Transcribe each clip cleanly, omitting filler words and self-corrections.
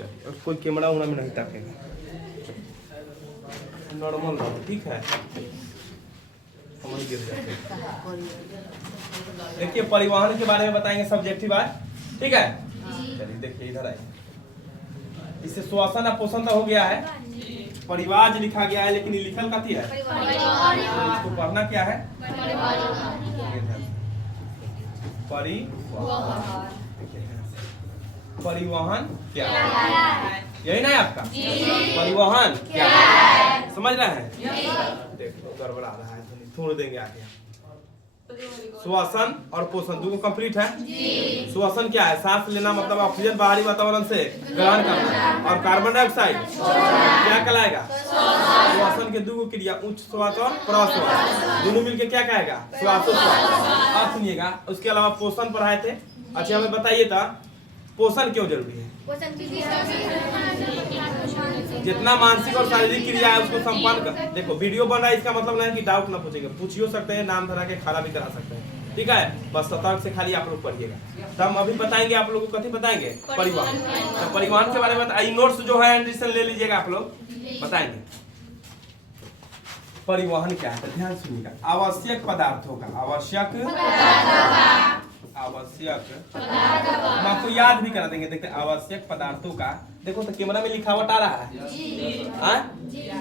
चलिए, और कोई कैमरा उमरा में नहीं ताकेगा, नॉर्मल रहो, ठीक है। हम गिर जाते हैं। देखिए परिवहन के बारे में बताएंगे, सब्जेक्टिव आज, ठीक है। चलिए देखिए इधर आइए। इससे श्वसन और पोषण तो हो गया है, परिवार लिखा गया है, लेकिन ये लिखल कथी है, इसको पढ़ना क्या है, परिवहन क्या है, यही ना है आपका, परिवहन क्या है, समझ रहे हैं। देखो गड़बड़ा रहा है, छोड़ देंगे आगे। श्वसन और पोषण दोनों कंप्लीट है। श्वसन क्या है, सांस लेना, मतलब ऑक्सीजन बाहरी वातावरण से ग्रहण करना, और कार्बन डाइऑक्साइड क्या कहलाएगा, श्वसन के दो क्रिया, उच्च श्वास और प्रश्वास, दोनों मिलके क्या कहेगा, श्वासोच्छ्वास। अब सुनिएगा, उसके अलावा पोषण पढ़ाए थे। अच्छा हमें बताइए था पोषण क्यों जरूरी है। जितना मानसिक और शारीरिक क्रिया है उसको संपन्न कर। देखो वीडियो बन रहा है, इसका मतलब नहीं कि डाउट ना पूछेंगे, पूछ ही सकते हैं, नाम धरा के खड़ा भी करा सकते हैं, ठीक है। बस सतर्क से खाली आप लोग पढ़िएगा। तो हम अभी बताएंगे आप लोगों को, कथी बताएंगे, परिवहन। तो परिवहन के बारे में आई नोट्स जो है एडिशन ले लीजिएगा, आप लोग बताएंगे परिवहन क्या है। ध्यान सुनिएगा, आवश्यक पदार्थों का, आवश्यक हम आपको याद भी करा देंगे। देखते आवश्यक पदार्थों का, देखो तो कैमरा में लिखावट आ रहा है,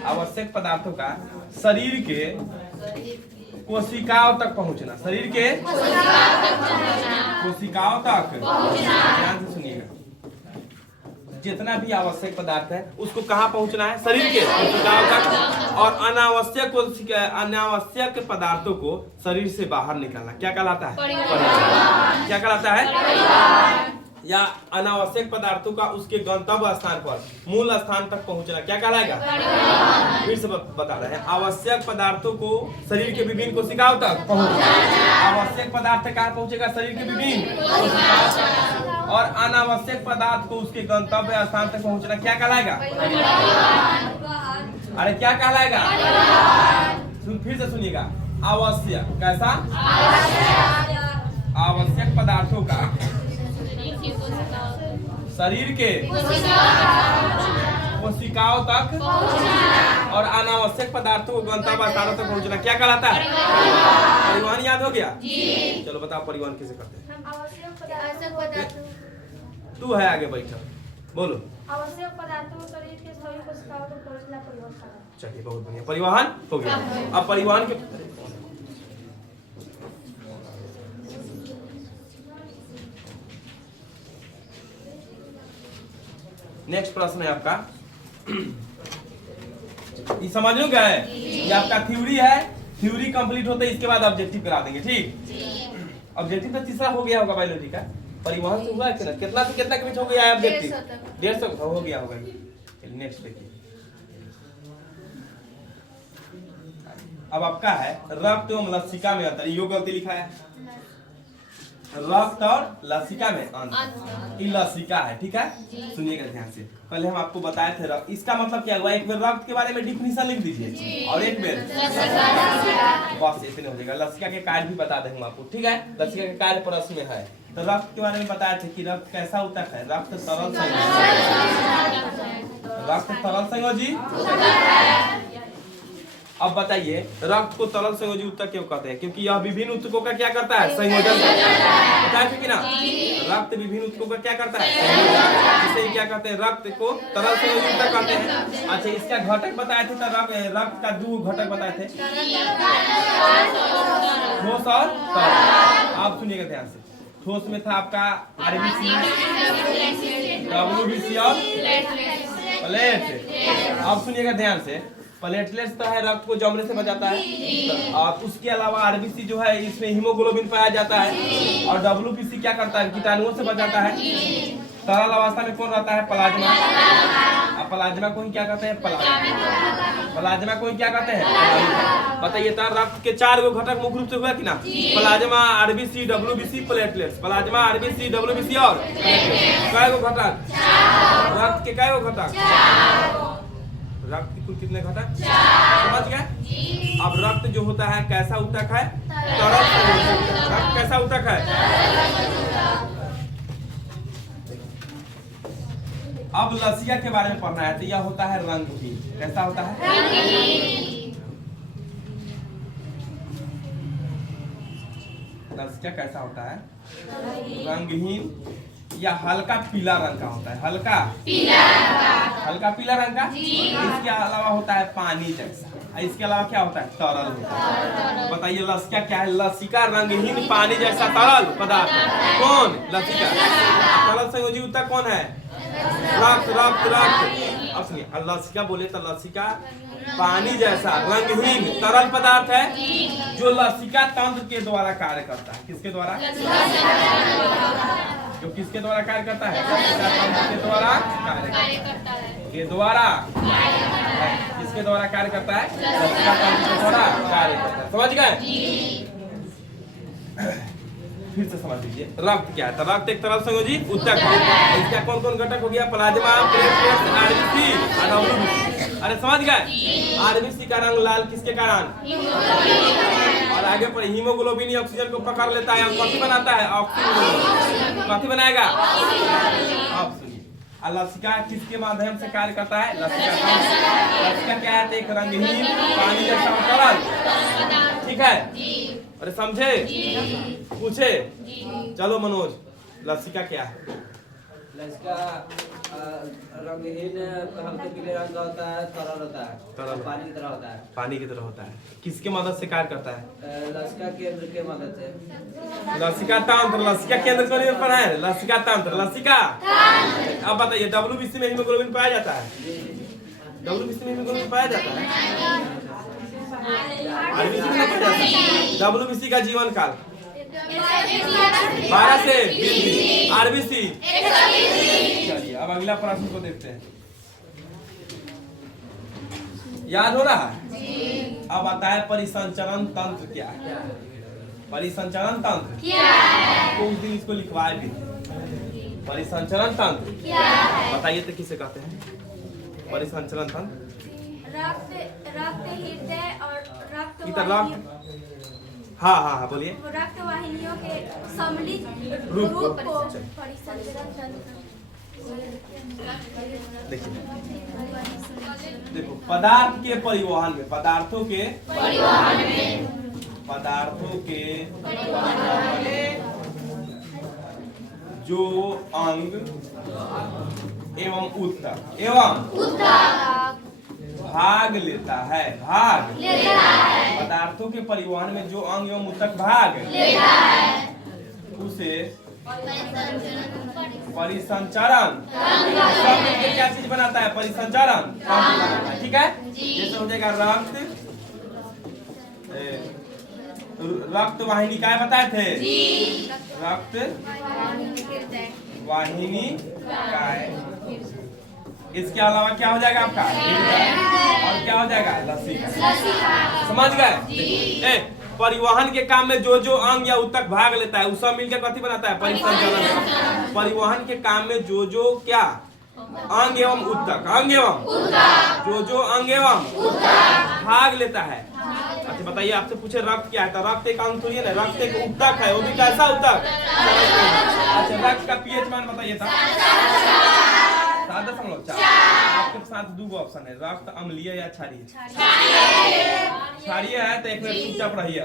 आवश्यक पदार्थों का शरीर के कोशिकाओं तक पहुंचना, शरीर के कोशिकाओं तक, ध्यान से सुनिएगा, जितना भी आवश्यक पदार्थ है उसको कहाँ पहुंचना है, शरीर के कोशिकाओं तक, और अनावश्यक पदार्थों को शरीर से बाहर निकालना क्या कहलाता है, क्या कहलाता है, या अनावश्यक पदार्थों का उसके गंतव्य स्थान पर, मूल स्थान तक पहुंचना क्या कहलाएगा। फिर से बता रहे हैं, आवश्यक पदार्थों को शरीर के विभिन्न कोशिकाओं तक पहुंचना, आवश्यक पदार्थ कहाँ पहुंचेगा, शरीर के विभिन्न कोशिकाओं तक, और अनावश्यक पदार्थ को उसके गंतव्य स्थान तक पहुंचना क्या कहलाएगा, अरे क्या कहलाएगा, फिर से सुनिएगा, आवश्यक कैसा, आवश्यक पदार्थों का शरीर के कोशिकाओं तक और अनावश्यक पदार्थों को गंतव्य स्थानों तक पहुंचना क्या कहलाता है, परिवहन। याद हो गया, चलो बताओ परिवहन कैसे करते हैं। आवश्यक पदार्थों, तू है आगे बैठा, बोलो। आवश्यक पदार्थों शरीर के सभी कोशिकाओं तक पहुंचना परिवहन। चलिए बहुत बढ़िया, परिवहन हो गया। अब परिवहन के नेक्स्ट प्रश्न है आपका, ये समझ लो क्या है, ये आपका थ्योरी है, थ्योरी कंप्लीट होते है इसके बाद ऑब्जेक्टिव करा देंगे, ठीक। ऑब्जेक्टिव तो तीसरा हो गया होगा बायोलॉजी का, परिवहन से हुआ है कितना, कितना से कितना के बीच हो गया है ऑब्जेक्टिव, 150 हो गया होगा। नेक्स्ट देखिए, अब आपका है रक्त एवं लसिका में अंतर, यो गलती लिखा है, रक्त और लसिका में अंतर, ये लसिका है, ठीक है। सुनिएगा ध्यान से, पहले हम आपको बताए थे रक्त, इसका मतलब क्या हुआ, एक बार रक्त के बारे में डिफिनीशन लिख दीजिए और एक बार बस इतने हो जाएगा। लसिका के कार्य भी बता देंगे आपको, ठीक है। लसिका के कार्य प्रश्न में है, तो रक्त के बारे में बताए थे कि रक्त कैसा ऊतक है, रक्त तरल संयोजी। अब बताइए रक्त को तरल संयोजी ऊतक क्यों कहते हैं, क्योंकि यह विभिन्न ऊतकों का क्या करता है, संयोजन करता है, बताया कि ना, रक्त विभिन्न ऊतकों का क्या करता है, इसे क्या कहते हैं, रक्त को तरल संयोजी ऊतक कहते हैं। अच्छा इसका घटक बताए थे, तो रक्त का दो घटक बताए थे, ठोस और तरल। आप सुनिएगा ध्यान से, ठोस में था आपका आरबीसी, डब्ल्यूबीसी और प्लेट। अब सुनिएगा ध्यान से, प्लेटलेट्स तो है रक्त को जमने से बचाता है, और उसके अलावा आरबीसी जो है इसमें हीमोग्लोबिन पाया जाता है, और डब्ल्यूबीसी क्या करता है, कीटाणुओं से बचाता है। तरल अवस्था में कौन रहता है, प्लाज्मा, और प्लाज्मा को ही क्या कहते हैं, प्लाज्मा को ही क्या कहते हैं। बताइए तो रक्त के 4 गो घटक मुख्य रूप से हुआ कि ना, plasma, RBC, WBC, platelets, plasma, RBC, WBC और प्लेटलेट्स। कै गो घटक, रक्त के कै गो घटक, रक्त की कुल कितने घटक, समझ गए। अब रक्त जो होता है कैसा ऊतक है, तरल संयोजी। रक्त कैसा ऊतक है, अब लसिया के बारे में पढ़ना है, तो यह होता है रंगहीन। कैसा होता है? लसिया कैसा होता है? रंगहीन या हल्का पीला रंग का होता है। हल्का पीला रंग का। इसके अलावा होता है पानी जैसा। इसके अलावा क्या होता है? तरल होता है। बताइए लसिका क्या है? लसिका रंगहीन पानी जैसा तरल पदार्थ। कौन? लसिका। तरल संयोजी उत्तर कौन है? रक्त। अब सुनिए, लसिका बोले तो लसिका पानी जैसा रंगहीन तरल पदार्थ है जो लसिका तंत्र के द्वारा कार्य करता है। किसके द्वारा? जो किसके द्वारा कार्य करता है? लसिका तंत्र के द्वारा कार्य करता है। किसके द्वारा कार्य करता है? लसिका तंत्र के द्वारा कार्य करता है। समझ गए? फिर से समझ लीजिए, रक्त क्या है? तो रक्त एक तरल संयोजी ऊतक है। इसका कौन कौन घटक हो गया? प्लाज्मा, प्लेटलेट्स, आरबीसी और डब्ल्यूबीसी। अरे समझ गए? आरबीसी का रंग लाल किसके कारण? और आगे पर हीमोग्लोबिन ऑक्सीजन को पकड़ लेता है, कथी बनाता है? ऑक्सीजन। कथी बनाएगा? अब सुनिए, लसिका किसके माध्यम से कार्य करता है? लसिका क्या है? एक रंगहीन पानी जैसा तरल। ठीक है? अरे समझे? पूछे? चलो मनोज, लसिका क्या है? लसिका रंगहीन हल्के पीले रंग का होता है, तरल होता है, तरल। पानी की तरह होता है। पानी की तरह होता है। किसके मदद से कार्य करता है? लसिका केंद्र के मदद से। लसिका तंत्र। लसिका केंद्र को नहीं पढ़ा है? लसिका तंत्र। लसिका। अब बताइए, डब्ल्यूबीसी में हीमोग्लोबिन पाया जाता है? डब्ल्यूबीसी में हीमोग्लोबिन पाया जाता है? आरबीसी में नहीं पाया जाता। डब्ल्यूबीसी का जीवन काल 12 से 20 दिन। आरबीसी। चलिए अब अगला प्रश्न को देखते हैं। याद हो रहा है? अब आता है परिसंचरण तंत्र क्या है? परिसंचरण तंत्र क्या है? आपको उस दिन इसको लिखवाए भी। परिसंचरण तंत्र क्या है? बताइए तो किसे कहते हैं परिसंचरण तंत्र? रक्त हृदय और रक्त हाँ बोलिए। रक्त वाहिनियों के सम्मिलित रूप रूप को परिसंचरण तंत्र। देखो, पदार्थ के परिवहन में, पदार्थों के जो अंग एवं ऊतक भाग लेता है। पदार्थों के परिवहन में जो अंग एवं ऊतक भाग लेता है उसे परिसंचरण। सब मिलकर क्या चीज बनाता है? परिसंचरण। ठीक है? जैसे हो जाएगा रक्त वाहिनी काय बताए थे? रक्त वाहिनी काय। इसके अलावा क्या हो जाएगा आपका? और क्या हो जाएगा? लसिका। समझ गए? परिवहन के काम में जो जो अंग या ऊतक भाग लेता है वो सब मिलकर कथी बनाता है? परिसंचरण। परिवहन के काम में जो जो क्या अंग एवं ऊतक, जो जो अंग एवं भाग लेता है। अच्छा बताइए, आपसे पूछे रक्त क्या है? तो रक्त एक अंग थोड़ी है ना, रक्त एक ऊतक है। वो भी कैसा ऊतक? अच्छा, रक्त का पीएच मान बताइए था। 7.4। आपके साथ दो ऑप्शन है, रक्त अम्लीय या क्षारीय। क्षारीय है तो एक मिनट चुपचाप रहिए।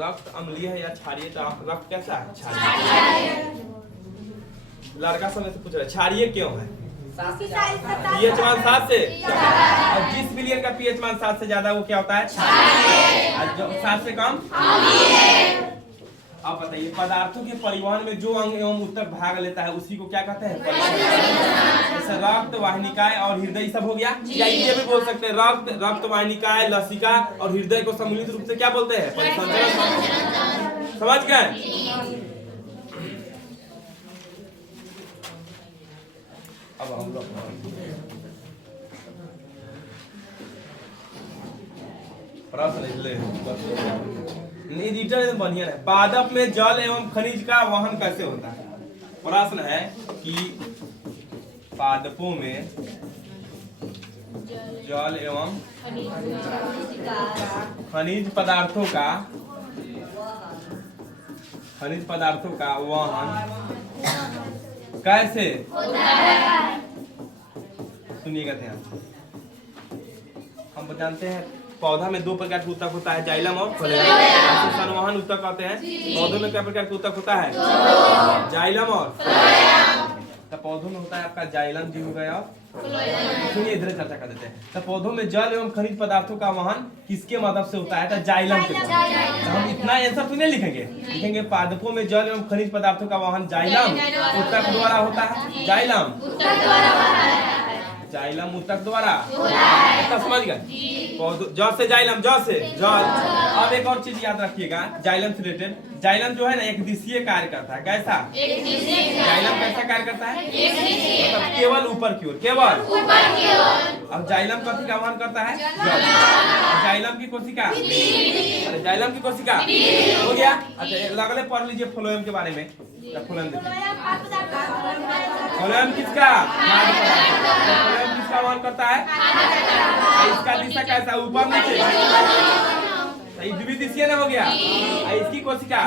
रक्त अम्लीय है या क्षारीय? तो रक्त कैसा है? क्षारीय। लड़का समय से पूछ रहा है क्षारीय क्यों है? पीएच मान 7 से, और जिस विलियन का पीएच मान 7 से ज्यादा वो क्या होता है? क्षारीय। और जो 7 से कम अम्लीय। अब बताइए, पदार्थों के परिवहन में जो अंग एवं ऊतक भाग लेता है उसी को क्या कहते हैं? जैसे रक्त वाहिनिकाएं और हृदय सब हो गया। या ये भी बोल सकते हैं रक्त वाहिनिकाएं, लसिका और हृदय को सम्मिलित रूप से क्या बोलते हैं? परिसंचरण। समझ गए? अब हम लोग बढ़िया है। पादप में जल एवं खनिज का वहन कैसे होता है? प्रश्न है कि पादपों में जल एवं खनिज पदार्थों का वहन कैसे होता है? सुनिएगा ध्यान से। हम जानते हैं पौधा में दो प्रकार के ऊतक होता है, जाइलम और फ्लोएम। संवहन ऊतक कहते हैं। पौधों में क्या प्रकार के ऊतक होता है? जाइलम और तो पौधों में होता है आपका जाइलम जी हो गया। सुनिए इधर चर्चा कर देते हैं। तो पौधों में जल एवं खनिज पदार्थों का वहन किसके मदद से होता है? तो जाइलम के द्वारा। तो हम इतना आंसर तो नहीं लिखेंगे, लिखेंगे पादपों में जल एवं खनिज पदार्थों का वहन जाइलम ऊतक द्वारा होता है। जाइलम जाइलम ऊतक द्वारा समझ गए। जौ से जाइलम, जौ से जल। अब एक और चीज याद रखिएगा जाइलम से रिलेटेड। जाइलम जो है ना एक दिशीय कार्य करता है। कैसा? जाइलम कैसा कार्य करता है? मतलब केवल ऊपर की ओर, केवल ऊपर की ओर। अब जाइलम कथी का वहन करता है? जल। जाइलम की कोशिका, अरे जाइलम की कोशिका हो गया। अच्छा अगले पढ़ लीजिए फ्लोएम के बारे में। फ्लोएम फ्लोएम किसका? फ्लोएम किसका वहन करता है? इसका दिशा कैसा? ऊपर नीचे। द्विदिशीय ना हो गया। इसकी कोशिका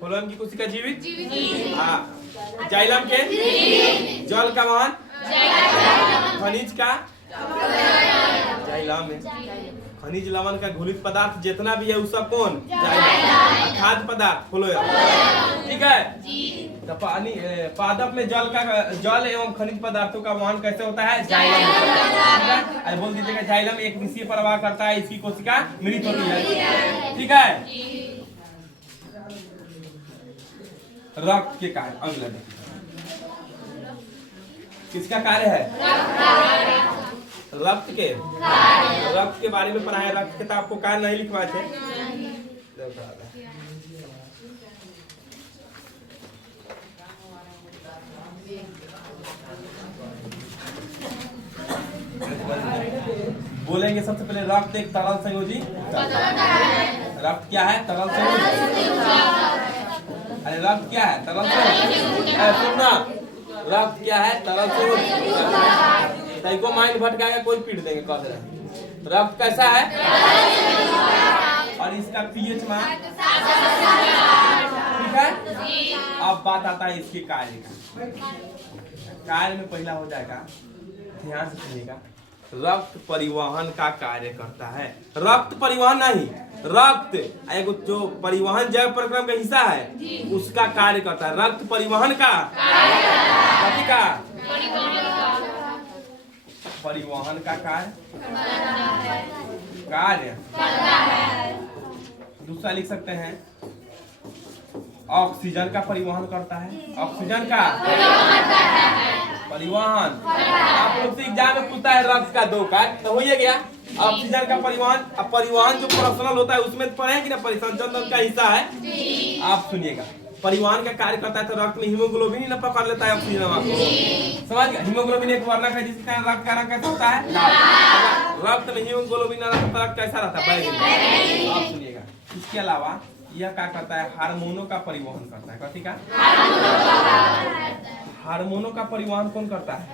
फ्लोएम की कोशिका जीवित। हाँ जाइलम के जल का वहन, खनिज का जाइलम में, खनिज लवण का घुलित पदार्थ जितना भी है वो सब कौन? जाइलम। खाद्य पदार्थ फ्लोएम। ठीक है। तो पानी पादप में जल एवं खनिज पदार्थों का वहन कैसे होता है? जाइलम। ठीक है। बोल दीजिएगा जाइलम एक दिशीय प्रवाह करता है, इसकी कोशिका मिलित होती है। ठीक है। रक्त के कार्य अगला किसका कार्य है? रक्त के बारे में पढ़ा है। रक्त के तो आपको कार्य नहीं लिखवाए थे। बोलेंगे सबसे पहले रक्त एक तरल संयोजी। रक्त क्या है? तरल संयोजी। अरे रक्त क्या है? तरल संयोजी। सुनना, रक्त क्या है? तरल संयोजी। सही को माइंड भटकाएगा कोई पीट देंगे कह दे रहे। रक्त कैसा है? और इसका पीएच मान ठीक है। अब बात आता है इसके कार्य का। कार्य में पहला हो जाएगा, ध्यान से सुनिएगा, रक्त परिवहन का कार्य करता है। रक्त परिवहन नहीं, रक्त एक जो परिवहन जैव प्रक्रम का हिस्सा है उसका कार्य करता है। रक्त परिवहन का कथी का? परिवहन का कार्य। दूसरा लिख सकते हैं ऑक्सीजन का परिवहन करता है। ऑक्सीजन का परिवहन। आप लोग से एग्जाम में पूछता है रक्त का दो कार्य, तो हो गया ऑक्सीजन का परिवहन। अब परिवहन जो पर्सनल होता है उसमें पढ़े कि ना परिसंचरण का हिस्सा है। आप सुनिएगा, परिवहन का कार्य करता है तो रक्त में हीमोग्लोबिन ही ना पकड़ लेता है ऑक्सीजन को। समझ गया? हीमोग्लोबिन एक वर्णक है जिसके कारण रक्त का रंग कैसा होता है? रक्त में हीमोग्लोबिन रक्त कैसा रहता है? बैगनी। आप सुनिएगा, इसके अलावा यह क्या करता है? हार्मोनों का परिवहन करता है। कथी का? हार्मोनों का परिवहन कौन करता है?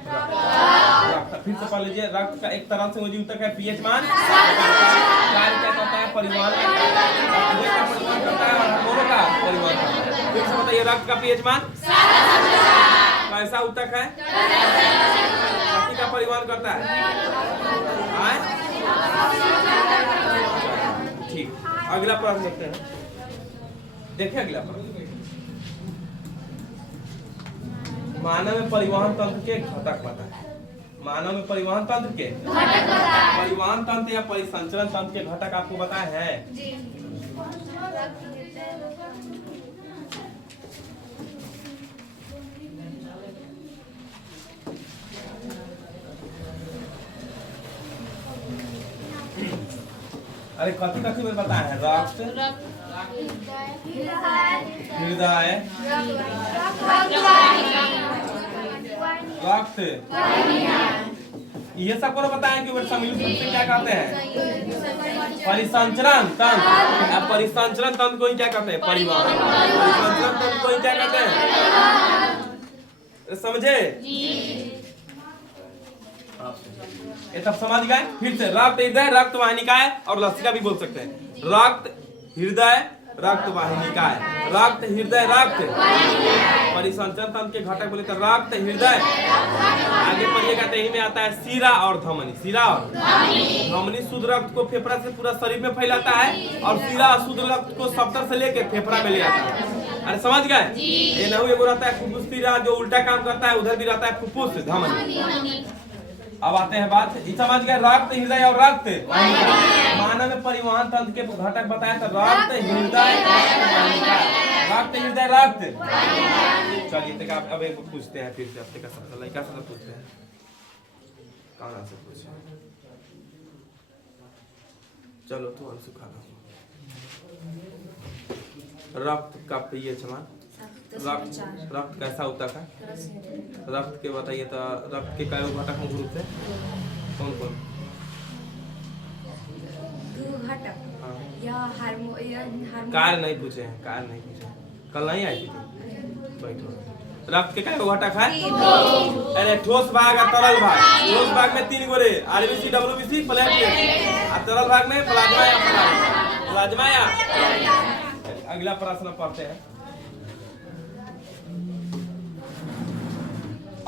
रक्त। फिर से पढ़ लीजिए, रक्त का एक तरह से ऊतक है, पीएच मान कार्य क्या करता है? परिवहन का परिवहन करता है और हार्मोनों का परिवहन करता है। फिर से बताइए, रक्त का पीएच मान कैसा ऊतक है? कथी का परिवहन करता है? ठीक। अगला प्रश्न देखते हैं। देखिए अगला प्रश्न, मानव में परिवहन तंत्र के घटक बताएं। मानव में परिवहन तंत्र के परिवहन तंत्र या परिसंचरण तंत्र के घटक आपको बताए हैं। अरे कथी कथी में बताए हैं? रक्त, हृदय, रक्त, ये सब को बताएं कि सम्मिलित रूप से क्या कहते हैं? परिसंचरण तंत्र। परिसंचरण तंत्र को ही क्या कहते हैं? परिवहन। परिसंचरण तंत्र को ही क्या कहते हैं? समझे? ये सब समझ गए? फिर से रक्त, हृदय, रक्त वाहिनिकाएं और लसिका भी बोल सकते हैं। रक्त, हृदय, रक्त वाहिनिकाय, रक्त हृदय रक्त परिसंचरण तंत्र के घटक बोले तो रक्त हृदय। आगे पढ़िएगा तो यही में आता है सीरा और धमनी। सीरा और धमनी शुद्ध रक्त को फेफड़ा से पूरा शरीर में फैलाता है और सीरा अशुद्ध रक्त को सब्तर से लेके फेफड़ा में ले आता है। अरे समझ गए? ये नहीं एगो रहता है फुफ्फुस सीरा जो उल्टा काम करता है, उधर भी रहता है फुफ्फुस धमनी। अब आते हैं बात, समझ गए? रक्त हृदय और रक्त मानव में परिवहन तंत्र के घटक बताया तो रक्त हृदय रक्त हृदय रक्त। चलिए तक आप अब एक पूछते हैं फिर से अपने का सब लड़का से पूछते हैं, कौन से पूछे? चलो तो सुखा रक्त का पीएच मान रक्त कैसा होता है? रक्त के बताइए तो रक्त के कई घटक मुख्य रूप से कौन कौन? कार्य नहीं पूछे हैं, कार्य नहीं पूछे, कल नहीं आई थी। बैठो। रक्त के कई घटक है? अरे ठोस भाग और तरल भाग। ठोस भाग में 3 गोरे आरबीसी डब्ल्यूबीसी प्लेटलेट और तरल भाग में प्लाज्मा या प्लाज्मा या। अगला प्रश्न पढ़ते हैं।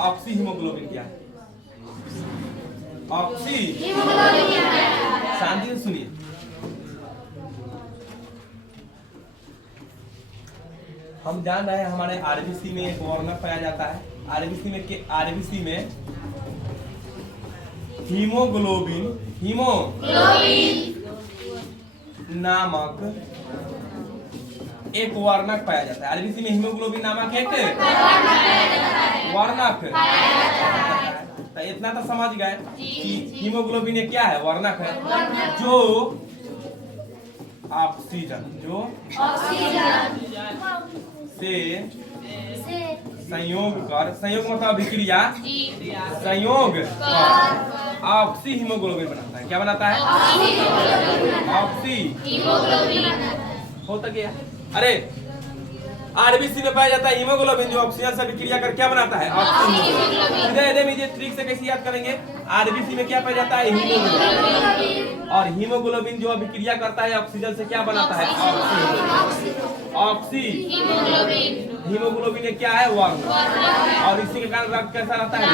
ऑक्सी हीमोग्लोबिन क्या है? ऑक्सी शांति से सुनिए। हम जान रहे हैं हमारे आरबीसी में एक वर्णक पाया जाता है। आरबीसी में हीमोग्लोबिन नामक एक वर्णक पाया जाता है। आरबीसी में हीमोग्लोबिन नामक एक वर्णक। तो इतना तो समझ गए कि हीमोग्लोबिन ये क्या है? वर्णक है जो ऑक्सीजन से संयोग मतलब अभिक्रिया संयोग ऑक्सी हीमोग्लोबिन बनाता है। क्या बनाता है? ऑक्सी हीमोग्लोबिन होता क्या? अरे आरबीसी में पाया जाता है हीमोग्लोबिन जो ऑक्सीजन से अभिक्रिया कर क्या बनाता है? ऑक्सीजन। इधर ट्रिक से कैसे याद करेंगे? आरबीसी में क्या पाया जाता है? हीमोग्लोबिन। और हीमोग्लोबिन जो अभिक्रिया करता है ऑक्सीजन से क्या बनाता है? ऑक्सी हीमोग्लोबिन ये क्या है? वर्ण। और इसी के कारण रक्त कैसा रहता है?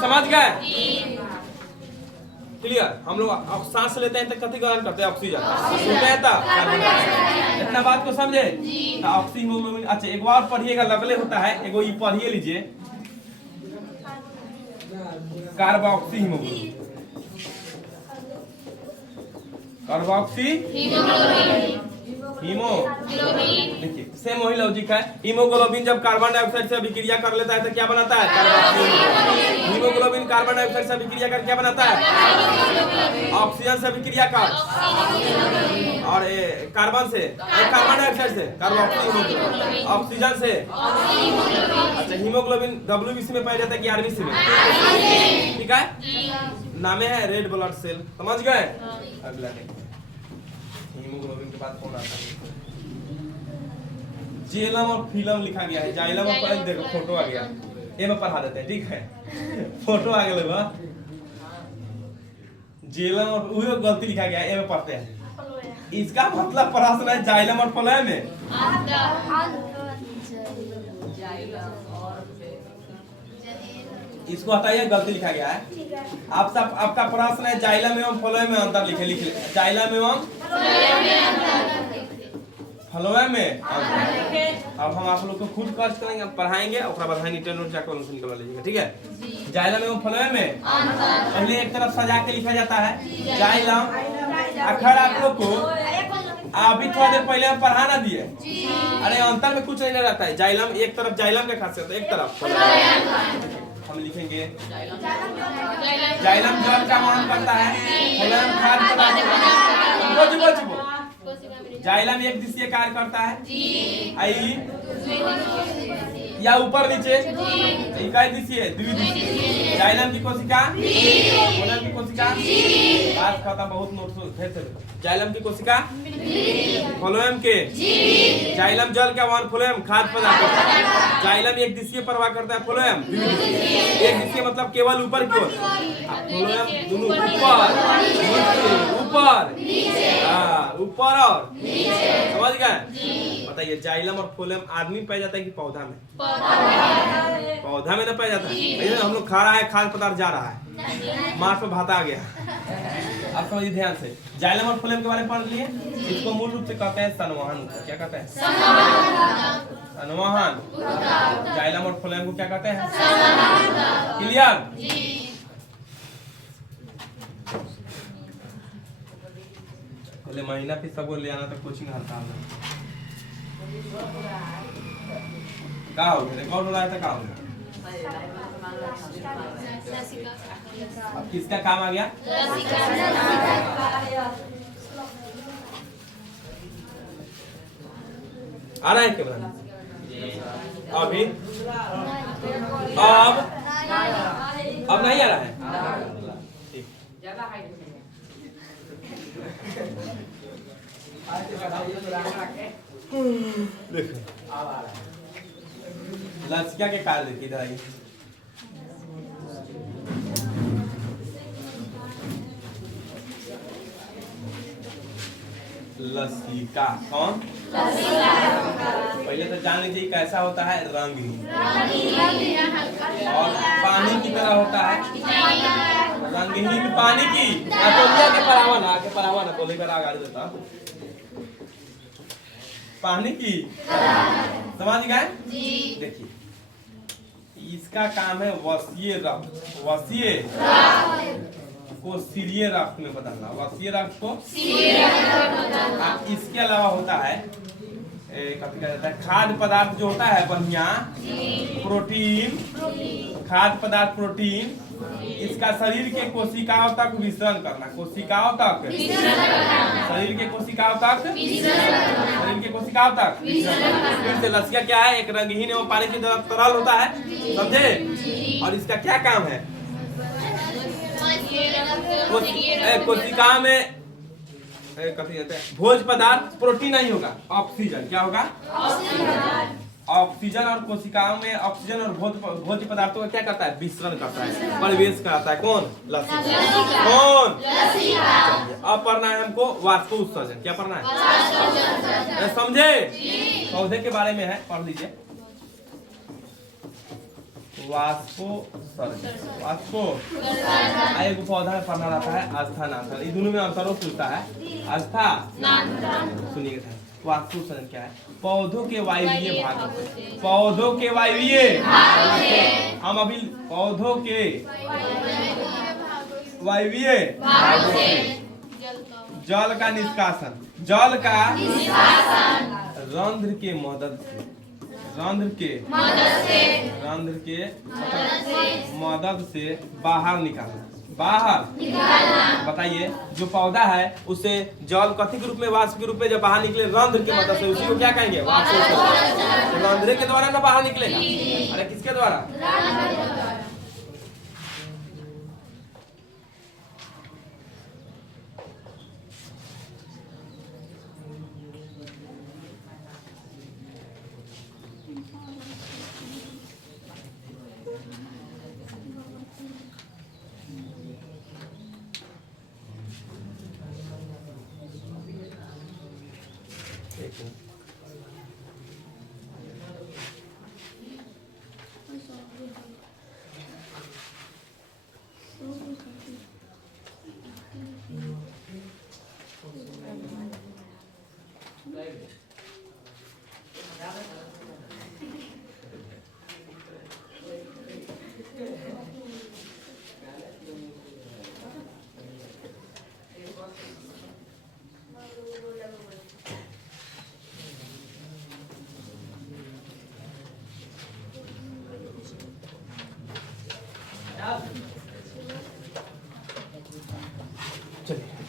समझ गए? क्लियर? हम लोग सांस लेते हैं तो कथी ग्रहण करते हैं? ऑक्सीजन। इतना बात को समझे? तो ऑक्सी हीमोग्लोबिन। अच्छा एक बार पढ़िएगा, लगले होता है एगो ये पढ़िए लीजिए, कार्बोक्सी हीमोग्लोबिन। Carboxy haemoglobin. देखिए सेम वही लॉजिक है। हीमोग्लोबिन जब कार्बन डाइऑक्साइड से अभिक्रिया कर लेता है तो क्या बनाता है? कार्बोक्सी। हीमोग्लोबिन कार्बन डाइऑक्साइड से अभिक्रिया कर क्या बनाता है? ऑक्सीजन से अभिक्रिया कर और कार्बन से कार्बन डाइऑक्साइड से कार्बोक्सी। ऑक्सीजन से अच्छा हीमोग्लोबिन डब्ल्यूबीसी में पाया जाता है कि आरबीसी में? ठीक है, नामे है रेड ब्लड सेल। समझ गए? अगला हीमोग्लोबिन के बाद कौन आता है? जेलम और फिलम लिखा गया है। जाइलम और पहले देखो फोटो आ गया, ये में पढ़ा देते हैं। ठीक है, फोटो आ गया बा जेलम और वही गलती लिखा गया है, ये में पढ़ते हैं। इसका मतलब प्रश्न है जाइलम और फ्लोएम में। इसको हटाइए, गलती लिखा गया है। आप सब आपका प्रश्न है जाइलम एवं फ्लोएम में अंतर लिखे। जाइलम एवं फ्लोएम में। अब हम आप लोग को खुद कष्ट करेंगे, पढ़ाएंगे और बाद इंटरनेट नोट जाकर निकलवा लीजिएगा। ठीक है, जाइलम एवं फ्लोएम में पहले एक तरफ सजा के लिखा जाता है जाइलम। अखर आप लोग को अभी थोड़ा देर पहले हम पढ़ा ना दिए। अरे अंतर में कुछ नहीं रहता है। जाइलम एक तरफ, जाइलम का खासियत एक तरफ हम लिखेंगे जाइलम जल का वहन करता है, फ्लोएम खाद्य पदार्थ। जाइलम एक दिशीय कार्य करता है। आई या ऊपर नीचे? इकाई दिशिए, द्विदिशीय। जाइलम की कोशिका, फ्लोएम की कोशिका, बात खत्म, बहुत नोट। जाइलम की कोशिका, फ्लोएम के, जाइलम जल का वाहन, फ्लोएम खाद्य पदार्थ। जाइलम एक दिशीय प्रवाह करता है, फ्लोएम एक दिशीय मतलब केवल ऊपर की ओर। फ्लोएम दोनों ऊपर ऊपर ऊपर और समझ गए? बताइए जाइलम और फ्लोएम आदमी में पाया जाता है कि पौधा में? पौधा में ना पाया जाता है। हम लोग खा रहा है, खाद्य पदार्थ जा रहा है, मांस पे भाता आ गया। अब समझिए ध्यान से, जाइलम और फ्लोएम के बारे में पढ़ लिए। इसको मूल रूप से कहते हैं संवहन। क्या कहते हैं? संवहन। जाइलम और फ्लोएम को क्या कहते हैं? क्लियर? पहले महीना फिर सबको ले आना तो कोचिंग हड़ताल में का हो गया, रिकॉर्ड हो रहा था, का हो गया? अब किसका काम आ गया? आ रहा है कैमरा अभी? अब नहीं आ रहा है? देखो लसिका के कार्य देखिए इधर आइए। लसिका कौन? पहले तो जान लीजिए कैसा होता है, रंगहीन और पानी की तरह होता है, रंगहीन पानी की। के परावा ना बोले कर आगे देता पानी की, समझ गए? देखिए इसका काम है वसीय रक्त, वसीय को सीरिय रक्त में बदलना, वसीय रक्त को। इसके अलावा होता है कभी कहा जाता है खाद्य पदार्थ जो होता है बढ़िया, प्रोटीन, खाद्य पदार्थ प्रोटीन, इसका शरीर के कोशिकाओं तक विसरण करना, कोशिकाओं तक, शरीर के कोशिकाओं तक, शरीर के कोशिकाओं तक। फिर से लसिका क्या है? एक रंगहीन एवं पानी की तरह तरल होता है, समझे? और इसका क्या काम है? कोशिका में भोज पदार्थ, प्रोटीन नहीं होगा, ऑक्सीजन। क्या होगा? ऑक्सीजन। और कोशिकाओं में ऑक्सीजन और भोज्य पदार्थों का क्या करता है? विसरण करता है, परिवेश कराता है। कौन? लसिका। कौन? अब पढ़ना है हमको वाष्प उत्सर्जन। क्या पढ़ना है? समझे? पौधे के बारे में है, पढ़ लीजिए। वाष्पोत्सर्जन, वाष्पो एक पौधा में पढ़ना रहता है आस्था नांतर, ये दोनों में अंतरों पूछता है। आस्था सुनिए, वाष्पोत्सर्जन क्या है? पौधों के वायवीय भागों से, पौधों के वायवीय, हम अभी पौधों के वायवीय भागों से जल का निष्कासन, जल का रंध्र के मदद से, रंध्र के मदद से बाहर निकालना, बाहर बताइए। जो पौधा है उसे जल कथी के रूप में, वाष्प के रूप में जब बाहर निकले रंध्र की मदद से, उसी को क्या कहेंगे? वाष्प। रंध्र के द्वारा ना बाहर निकलेगा, अरे किसके द्वारा?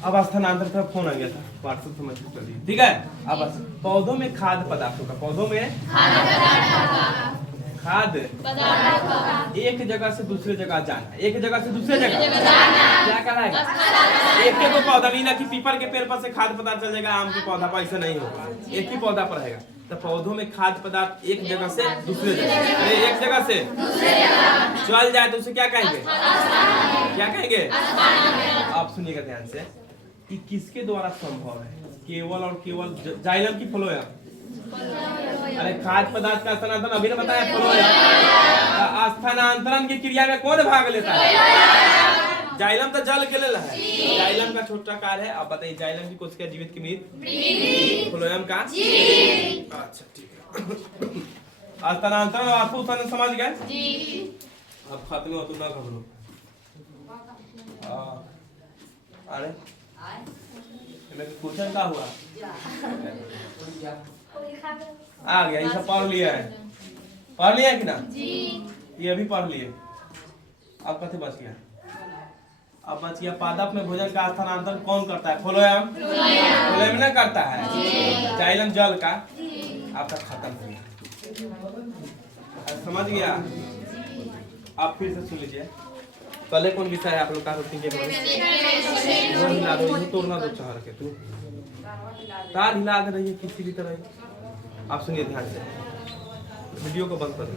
अब स्थानांतर था, फोन आ गया था, व्हाट्सएप से मैसेज कर दिया, ठीक है? अब पौधों में खाद्य पदार्थों का, पौधों में खाद्य एक जगह से दूसरे जगह जाना, एक जगह से दूसरे जगह क्या कहलाएगा? एक ही तो पौधा, नहीं ना कि पीपल के पेड़ पर से खाद्य पदार्थ चल जाएगा, आम के पौधा पर ऐसा नहीं होगा, एक ही पौधा पर रहेगा। तो पौधों में खाद्य पदार्थ एक जगह से दूसरे जगह, अरे एक जगह से चल जाए तो उसे क्या कहेंगे? क्या कहेंगे? आप सुनिएगा ध्यान से कि किसके द्वारा संभव है? केवल और केवल जाइलम की फ्लोएम। अरे खाद्य पदार्थ का स्थानांतरण अभी ने बताया फ्लोएम। स्थानांतरण की क्रिया में कौन भाग लेता है? जाइलम तो जल के लेला है, जाइलम का छोटा कार्य है। आप बताइए जाइलम की कोशिका जीवित की मृत, फ्लोएम का जीवित। अच्छा ठीक है। स्थानांतरण और अर्थोत्थान समझ गए जी? अब खत्म हो तो ना घबरो। अरे क्वेश्चन का हुआ आ गया, ये सब पढ़ लिया है, पढ़ लिया कि ना जी? ये भी पढ़ लिए। अब कथे बच गया? अब बच गया पादप में भोजन का स्थानांतरण कौन करता है? फ्लोएम। फ्लोएम ना करता है, जाइलम जल का। आपका खत्म हो गया, समझ गया? आप फिर से सुन लीजिए। पहले कौन विषय है आप लोग का? रूटीन के बारे में हिला दो, ये तोड़ना दो चाह के तू तार हिला दे रही है किसी भी तरह। आप सुनिए ध्यान से, वीडियो को बंद कर दो।